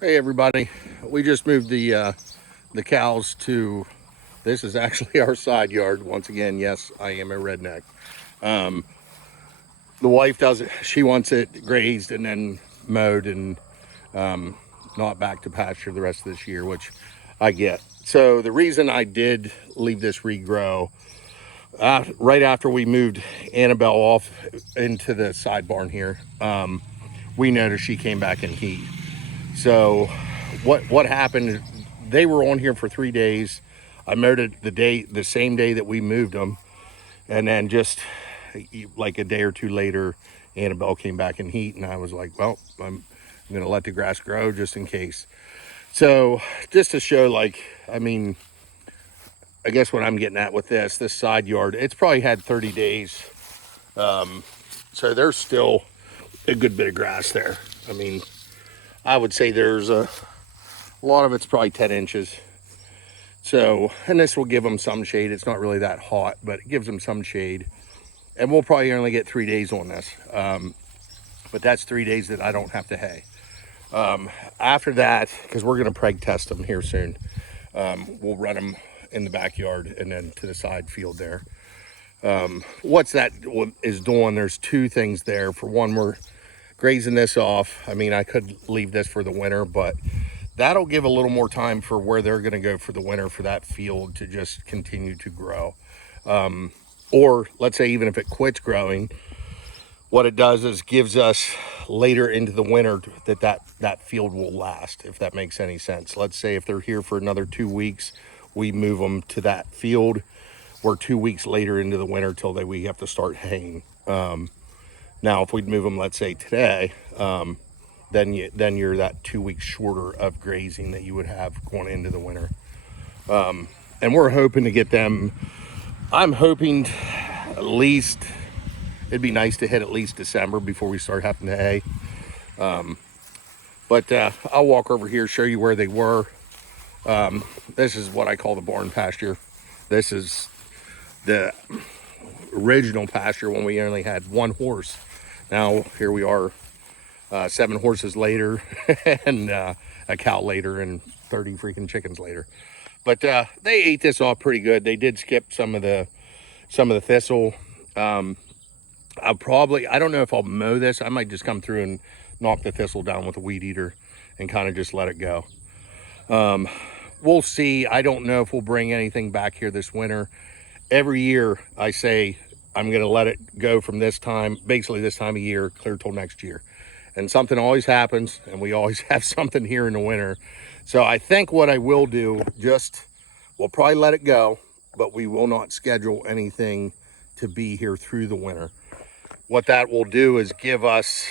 Hey everybody, we just moved the cows to, this is actually our side yard. Once again, yes, I am a redneck. The wife does it, she wants it grazed and then mowed and not back to pasture the rest of this year, which I get. So the reason I did leave this regrow, right after we moved Annabelle off into the side barn here, we noticed she came back in heat. So what happened, they were on here for 3 days. I mowed it the same day that we moved them, and then just like a day or two later, Annabelle came back in heat, and I was like, well, I'm gonna let the grass grow just in case. So just to show, like, I mean, I guess what I'm getting at with this side yard, it's probably had 30 days. So there's still a good bit of grass there. I mean, I would say there's a lot of it's probably 10 inches. So, and this will give them some shade. It's not really that hot, but it gives them some shade. And we'll probably only get 3 days on this. But that's 3 days that I don't have to hay. After that, because we're going to preg test them here soon, we'll run them in the backyard and then to the side field there. What's that is doing, there's two things there. For one, we're grazing this off. I mean, I could leave this for the winter, but that'll give a little more time for where they're going to go for the winter, for that field to just continue to grow. Or let's say even if it quits growing, what it does is gives us later into the winter that field will last, if that makes any sense. Let's say if they're here for another 2 weeks, we move them to that field. We're 2 weeks later into the winter till we have to start haying. Now, if we'd move them, let's say today, then you're that 2 weeks shorter of grazing that you would have going into the winter. And we're hoping to get them, I'm hoping at least, it'd be nice to hit at least December before we start having to hay. But I'll walk over here, show you where they were. This is what I call the barn pasture. This is the original pasture when we only had one horse. Now here we are, 7 horses later and a cow later and 30 freaking chickens later. But they ate this off pretty good. They did skip some of the thistle. I don't know if I'll mow this. I might just come through and knock the thistle down with a weed eater and kind of just let it go. We'll see. I don't know if we'll bring anything back here this winter. Every year I say I'm going to let it go from this time, basically this time of year, clear till next year. And something always happens, and we always have something here in the winter. So I think what I will do, we'll probably let it go, but we will not schedule anything to be here through the winter. What that will do is give us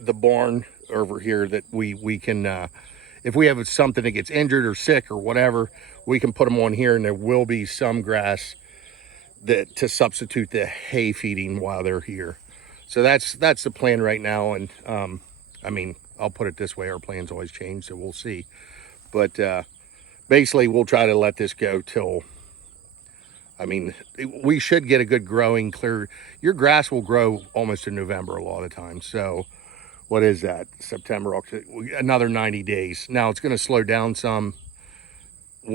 the barn over here that we can, if we have something that gets injured or sick or whatever, we can put them on here, and there will be some grass to substitute the hay feeding while they're here. So that's the plan right now. And I mean, I'll put it this way, our plans always change, so we'll see. But basically we'll try to let this go till, I mean, we should get a good growing clear. Your grass will grow almost in November a lot of times. So what is that? September, October, another 90 days. Now it's going to slow down some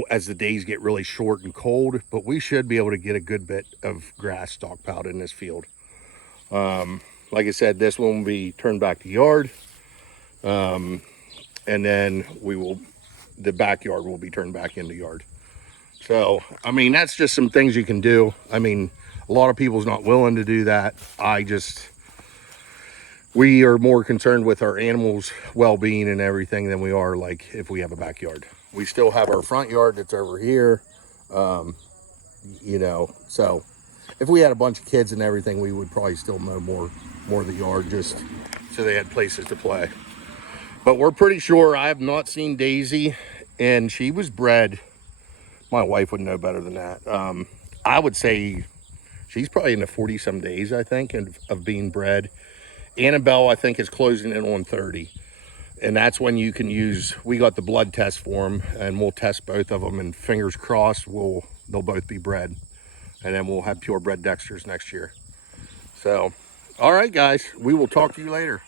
as the days get really short and cold, but we should be able to get a good bit of grass stockpiled in this field. Like I said, this one will be turned back to yard. And then the backyard will be turned back into yard. So, I mean, that's just some things you can do. I mean, a lot of people's not willing to do that. We are more concerned with our animals' well-being and everything than we are like if we have a backyard. We still have our front yard that's over here. You know, so if we had a bunch of kids and everything, we would probably still mow more of the yard just so they had places to play. But we're pretty sure, I have not seen Daisy, and she was bred, my wife would know better than that. I would say she's probably in the 40 some days, I think, of being bred. Annabelle, I think, is closing in on 30. And that's when you can use, we got the blood test for them, and we'll test both of them, and fingers crossed they'll both be bred. And then we'll have purebred Dexters next year. So, all right, guys, we will talk to you later.